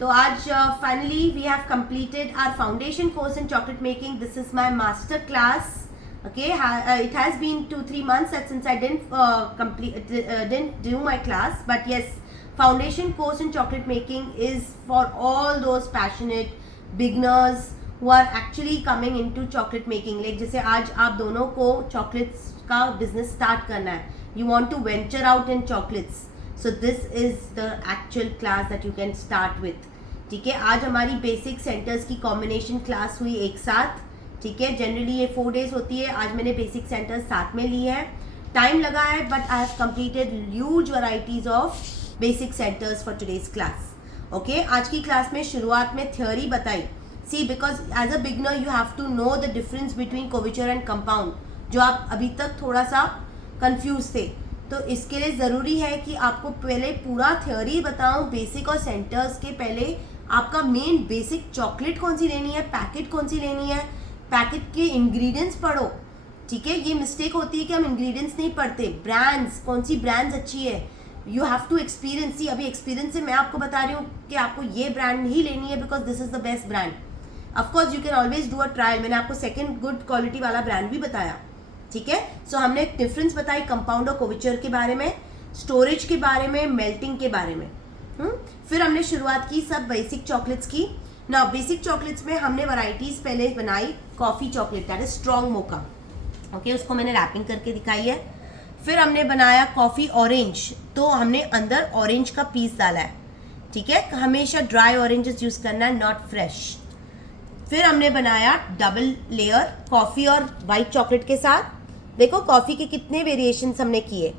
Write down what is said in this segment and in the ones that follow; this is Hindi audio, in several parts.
तो आज finally we have completed our foundation course in chocolate making. This is my master class. Okay, it has been 2-3 months that since I didn't do my class, but yes, foundation course in chocolate making is for all those passionate beginners who are actually coming into chocolate making. Like जैसे आज आप दोनों को chocolates का business start करना है, you want to venture out in chocolates. So this is the actual class that you can start with. ठीक है, आज हमारी बेसिक सेंटर्स की कॉम्बिनेशन क्लास हुई एक साथ. ठीक है, जनरली ये 4 days होती है. आज मैंने बेसिक सेंटर्स साथ में ली है. टाइम लगा है but I have completed huge varieties of basic centres for today's class. Okay, आज की क्लास में शुरुआत में थ्योरी बताई. See because as a beginner you have to know the difference between couverture and compound, जो आप अभी तक थोड़ा सा कंफ्यूज थे. तो इसके लिए ज़रूरी है कि आपको पहले पूरा थ्योरी बताऊं बेसिक और सेंटर्स के. पहले आपका मेन बेसिक चॉकलेट कौन सी लेनी है, पैकेट कौन सी लेनी है, पैकेट के इंग्रेडिएंट्स पढ़ो. ठीक है, ये मिस्टेक होती है कि हम इंग्रेडिएंट्स नहीं पढ़ते. ब्रांड्स, कौन सी ब्रांड्स अच्छी है, यू हैव टू एक्सपीरियंस. सी अभी एक्सपीरियंस से मैं आपको बता रही हूँ कि आपको ये ब्रांड ही लेनी है because this is the best brand. Of course you can always do a trial. मैंने आपको सेकेंड गुड क्वालिटी वाला ब्रांड भी बताया. ठीक है, सो हमने एक डिफरेंस बताई कंपाउंड और कोविचर के बारे में, स्टोरेज के बारे में, मेल्टिंग के बारे में. फिर हमने शुरुआत की सब बेसिक चॉकलेट्स की. ना बेसिक चॉकलेट्स में हमने वैरायटीज पहले बनाई. Coffee chocolate that is strong mocha. Okay, उसको मैंने रैपिंग करके दिखाई है. फिर हमने बनाया कॉफ़ी ऑरेंज, तो हमने अंदर ऑरेंज का पीस डाला है. ठीक है, हमेशा ड्राई ऑरेंजेस यूज़ करना है, नॉट फ्रेश. फिर हमने बनाया डबल लेयर कॉफ़ी और वाइट चॉकलेट के साथ. देखो कॉफ़ी के कितने वेरिएशंस हमने किए.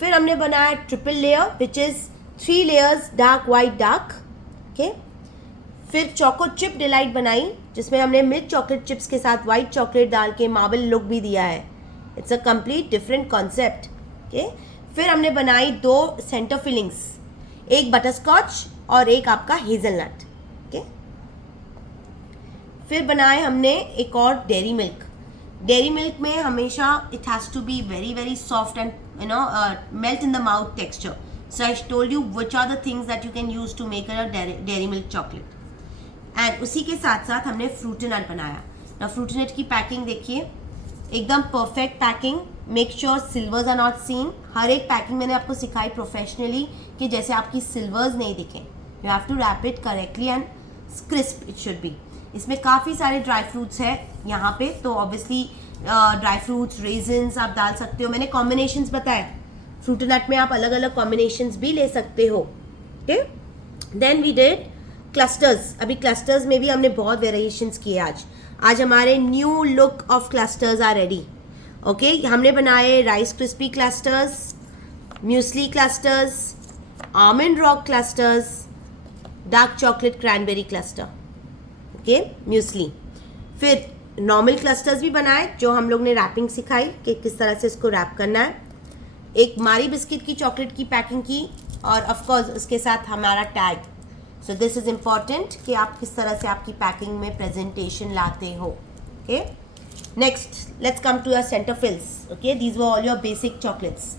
फिर हमने बनाया triple layer which is 3 layers dark white dark. Okay, फिर चोको चिप डिलाइट बनाई जिसमें हमने मिल्क चॉकलेट चिप्स के साथ वाइट चॉकलेट डाल के मार्बल लुक भी दिया है. It's a complete different concept. Okay, फिर हमने बनाई 2 सेंटर फिलिंग्स, एक बटर स्कॉच और एक आपका हेज़लनट. ओके, फिर बनाए हमने एक और डेयरी मिल्क. डेयरी मिल्क में हमेशा it has to be very very soft and melt in the mouth texture. So I told you which are the things that you can use to make a dairy milk chocolate. And उसी के साथ साथ हमने फ्रूटिनट बनाया. ना फ्रूटिनट की पैकिंग देखिए, एकदम perfect packing. Make sure silvers are not seen. हर एक पैकिंग मैंने आपको सिखाई प्रोफेशनली कि जैसे आपकी सिल्वर्स नहीं दिखें. You have to wrap it correctly and crisp it should be. इसमें काफ़ी सारे ड्राई फ्रूट्स हैं यहाँ पे, तो ऑब्वियसली ड्राई फ्रूट्स, रेजिन्स आप डाल सकते हो. मैंने कॉम्बिनेशंस बताए. फ्रूटनट में आप अलग अलग कॉम्बिनेशंस भी ले सकते हो. Okay, then we did clusters. अभी क्लस्टर्स में भी हमने बहुत वेरिएशंस किए. आज हमारे new look of clusters are ready. Okay, हमने बनाए rice crispy clusters, muesli clusters, almond rock clusters, dark chocolate cranberry cluster. Okay, muesli. फिर नॉर्मल क्लस्टर्स भी बनाए जो हम लोग ने रैपिंग सिखाई कि किस तरह से इसको रैप करना है. एक मारी बिस्किट की चॉकलेट की पैकिंग की और ऑफ कोर्स उसके साथ हमारा tag. So this is important कि आप किस तरह से आपकी पैकिंग में प्रेजेंटेशन लाते हो. Okay, next let's come to your centre fills. Okay, these were all your basic chocolates.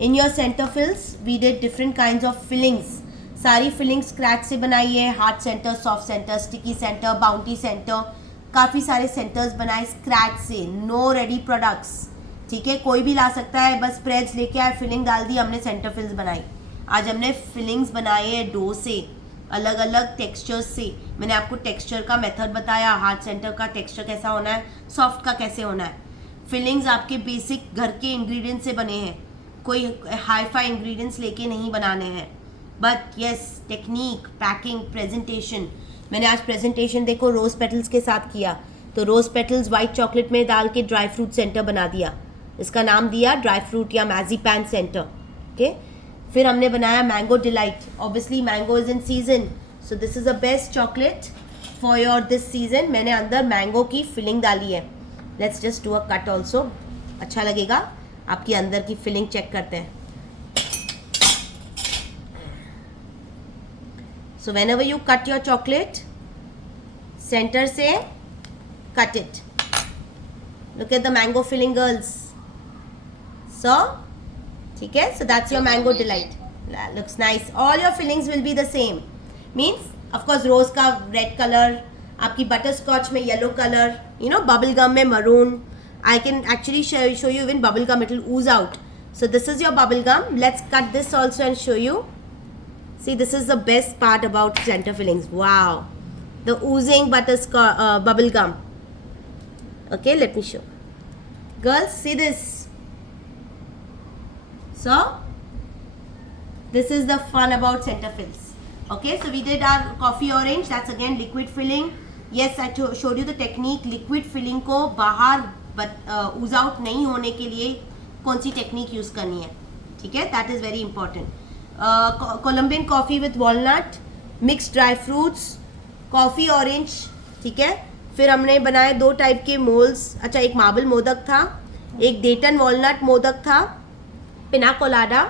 In your centre fills we did different kinds of fillings. सारी फिलिंग्स स्क्रैच से बनाई है. Hard centre, soft centre, sticky centre, Bounty centre, काफ़ी सारे सेंटर्स बनाए स्क्रैच से. No ready products. ठीक है, कोई भी ला सकता है. बस स्प्रेड्स लेके आए, फिलिंग डाल दी, हमने सेंटर फिल्स बनाई. आज हमने फिलिंग्स बनाए हैं डो से, अलग अलग टेक्सचर्स से. मैंने आपको टेक्सचर का मेथड बताया, हार्ड सेंटर का टेक्सचर कैसा होना है, सॉफ्ट का कैसे होना है. फिलिंग्स आपके बेसिक घर के इंग्रेडिएंट्स से बने हैं, कोई हाई फाई इंग्रेडिएंट्स लेके नहीं बनाने हैं. But yes, technique, packing, presentation. मैंने आज प्रेजेंटेशन देखो रोज़ पेटल्स के साथ किया, तो रोज़ पेटल्स वाइट चॉकलेट में डाल के ड्राई फ्रूट सेंटर बना दिया. इसका नाम दिया ड्राई फ्रूट या मैजीपैन सेंटर. ओके, फिर हमने बनाया mango delight. Obviously mango is in season, so this is a best chocolate for your this season. मैंने अंदर मैंगो की फिलिंग डाली है. Let's just do a cut also, अच्छा लगेगा. आपकी अंदर की फिलिंग चेक करते हैं. So whenever you cut your chocolate, centre से cut it. Look at the mango filling girls. So, ठीक है, so that's your mango delight. Looks nice. All your fillings will be the same. Means of course rose का रेड कलर, आपकी बटर स्कॉच में yellow colour, you know bubble gum में maroon. I can actually show you even bubble gum, it will ooze out. So this is your bubble gum. Let's cut this also and show you. See, this is the best part about center fillings. Wow, the oozing bubble gum. Okay, let me show. Girls, see this. So this is the fun about center fills. Okay, so we did our coffee orange. That's again liquid filling. Yes, I showed you the technique. Liquid filling को बाहर ऊज आउट नहीं होने के लिए कौन सी टेक्निक यूज़ करनी है, ठीक है. That is very important. Columbian coffee with walnut, mix dry fruits, coffee orange, ठीक है. फिर हमने बनाए 2 टाइप के मोल्ड्स. अच्छा, एक मार्बल मोदक था, एक डेटन वॉलनट मोदक था, पिना कोलाडा.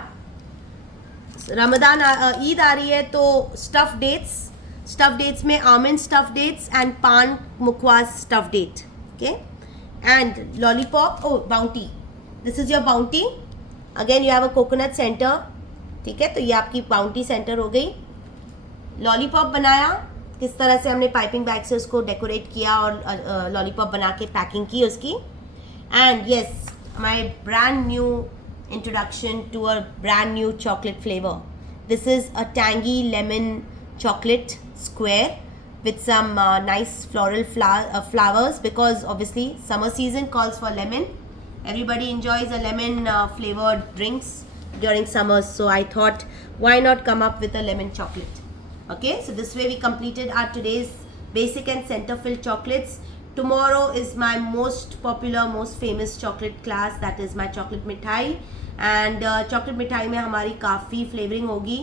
रमदान ईद आ रही है तो स्टफ डेट्स में almond stuff dates and paan mukhwas stuff date. Okay, and lollipop. Oh, bounty, this is your bounty. Again you have a coconut center, ठीक है. तो ये आपकी bounty center हो गई. लॉलीपॉप बनाया, किस तरह से हमने पाइपिंग बैग से उसको डेकोरेट किया और लॉलीपॉप बना के पैकिंग की उसकी. And yes, my brand new introduction to a brand new chocolate flavour. This is a tangy lemon chocolate square with some nice floral flowers, because obviously summer season calls for lemon. Everybody enjoys a lemon flavored drinks during summers, so I thought why not come up with a lemon chocolate. Okay, so this way we completed our today's basic and center filled chocolates. Tomorrow is my most popular, most famous chocolate class, that is my chocolate मिठाई. and chocolate मिठाई में हमारी काफ़ी फ्लेवरिंग होगी.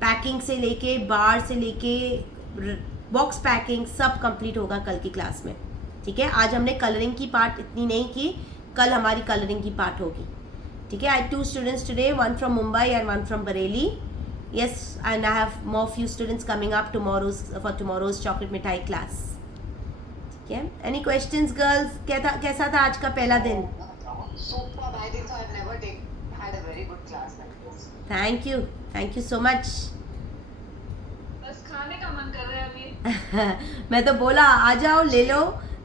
पैकिंग से लेके बार से लेके बॉक्स पैकिंग सब कंप्लीट होगा कल की क्लास में, ठीक है. आज हमने कलरिंग की पार्ट इतनी नहीं की, कल हमारी कलरिंग की पार्ट होगी, ठीक है. I have 2 students today, one from Mumbai and one from Bareilly. Yes, and I have more few students coming up for tomorrow's chocolate मिठाई class, ठीक है. Any questions girls? कैसा था आज का पहला दिन? Superb. I think so. I've never had a very good class like this. Thank you so much. बस खाने का मन कर रहा है अभी. मैं तो बोला आ जाओ, ले लो,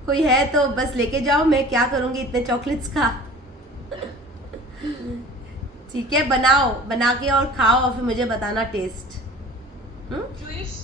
कोई है तो बस लेके जाओ, मैं क्या करूँगी इतने चॉकलेट्स का. ठीक है, बना के और खाओ और फिर मुझे बताना टेस्ट. Jewish